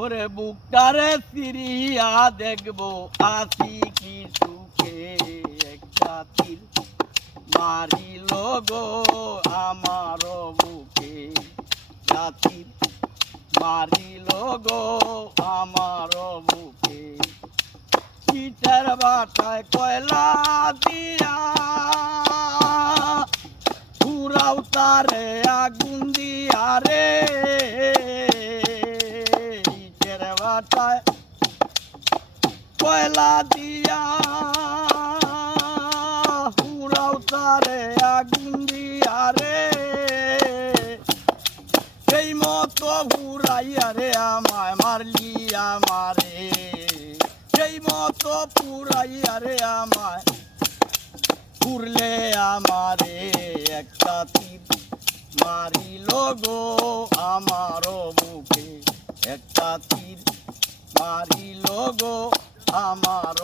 ওরে বুকটারে সিরিয়া দেখবো আসি কি সুখে একটা তীর মারিল গো আমার বুকে জাতির মারিল গো আমার বুকে ইটার বাটায় কয়লা দিয়া পুরাও তারে আগুন দিয়া রে ইটের বাটায় কয়লা দিয়া পুরাও তারে আগুন দিয়া রে সেই মতো পুরাইয়া রে আমায় মারলি আমারে সেই মতো পুরাইয়া রে আমায় পুরলে আমারে একটা তীর মারিল গো আমার বুকে একটা তীর মারিল গো আমার